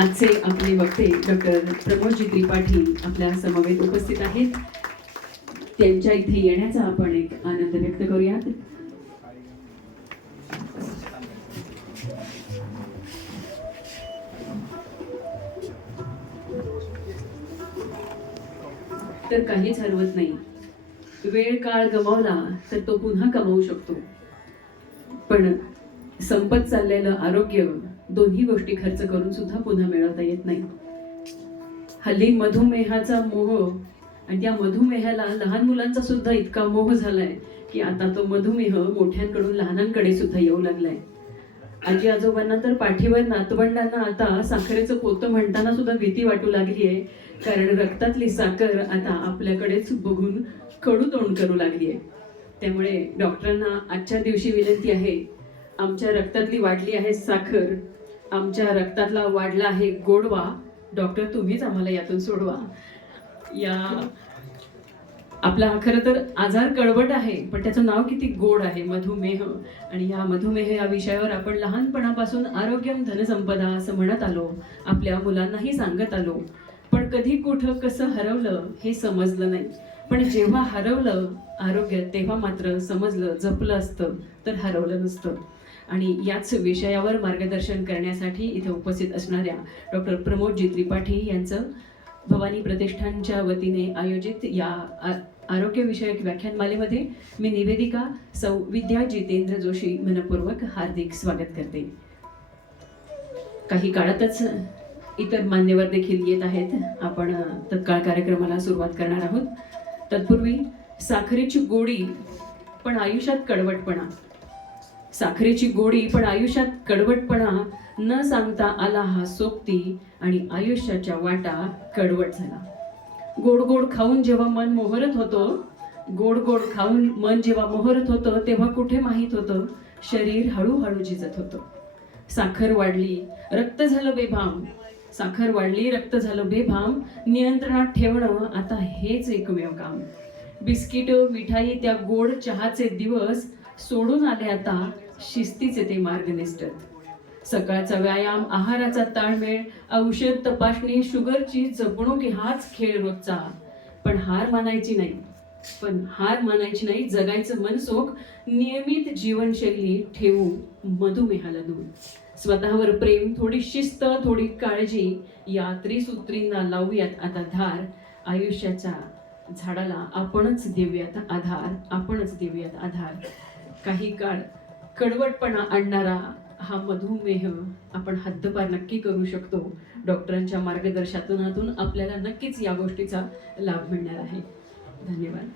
आजचे आपले वक्ते डॉक्टर प्रमोदजी त्रिपाठी आपल्या समवेत उपस्थित आहेत. त्यांच्या इथे येण्याचा आपण एक आनंद व्यक्त करूयात. तर काहीच हरवत नाही. वेळ काळ गमावला तर तो पुन्हा कमावू शकतो, पण संपत चाललेलं आरोग्य दोन्ही गोष्टी खर्च करून सुद्धा पुन्हा मिळवता येत नाही. हल्ली मधुमेहाचा मोह आणि त्या मधुमेहाला लहान मुलांचा सुद्धा इतका मोह झालाय की आता तो मधुमेह मोठ्यांकडून लहानांकडे सुद्धा येऊ लागलाय. आजी आजोबांना तर पाठीवर नातवंडांना आता साखरेचं पोतं म्हणताना सुद्धा भीती वाटू लागली आहे, कारण रक्तातली साखर आता आपल्याकडेच बघून कडू तोंड करू लागली आहे. त्यामुळे डॉक्टरांना आजच्या दिवशी विनंती आहे, आमच्या रक्तातली वाढली आहे साखर, आमच्या रक्तातला वाढला आहे गोडवा, डॉक्टर तुम्हीच आम्हाला यातून सोडवा. या आपला खरं तर आजार कळवट आहे, पण त्याचं नाव किती गोड आहे, मधुमेह. आणि या मधुमेह या विषयावर आपण लहानपणापासून आरोग्यम धनसंपदा असं म्हणत आलो, आपल्या मुलांनाही सांगत आलो, पण कधी कुठं कसं हरवलं हे समजलं नाही. पण जेव्हा हरवलं आरोग्य तेव्हा मात्र समजलं जपलं असतं तर हरवलं नसतं. आणि याच विषयावर मार्गदर्शन करण्यासाठी इथे उपस्थित असणाऱ्या डॉक्टर प्रमोदजी त्रिपाठी यांचं भवानी प्रतिष्ठानच्या वतीने आयोजित या आरोग्यविषयक व्याख्यानमालेमध्ये मी निवेदिका सौ विद्या जितेंद्र जोशी मनपूर्वक हार्दिक स्वागत करते. काही काळातच इतर मान्यवर देखील येत आहेत. आपण तत्काळ कार्यक्रमाला सुरुवात करणार आहोत. तत्पूर्वी साखरेची गोडी पण आयुष्यात कडवटपणा, साखरेची गोडी पण आयुष्यात कडवटपणा न सांगता आला हा सोबती आणि आयुष्याच्या वाटा कडवट झाला. गोड गोड खाऊन जेव्हा मन मोहरत होतं, गोड गोड खाऊन मन जेव्हा मोहरत होतं तेव्हा कुठे माहीत होतं शरीर हळूहळू झिजत होतं. साखर वाढली रक्त झालं बेभाम, साखर वाढली रक्त झालं बेभाम, नियंत्रणात ठेवणं आता हेच एकमेव काम. बिस्किट मिठाई त्या गोड चहाचे दिवस सोडून आले आता शिस्तीचे ते मार्ग निष्ठत. सकाळचा व्यायाम, आहाराचा ताळमेळ, औषध तपासणी, शुगरची जपणूक हाच खेळ रोजचा. पण हार मानायची नाही, जगायचं मनसोख, नियमित जीवनशैली ठेवू मधुमेहाला दूर. स्वतःवर प्रेम, थोडी शिस्त, थोडी काळजी, या त्रिसूत्रींना लावूयात आता धार. आयुष्याच्या झाडाला आपणच देऊयात आधार. काही काळ कडवटपणा आणणारा हा मधुमेह आपण हद्दपार नक्की करू शकतो. डॉक्टरांच्या मार्गदर्शनातून आपल्याला नक्कीच या गोष्टीचा लाभ मिळणार आहे. धन्यवाद.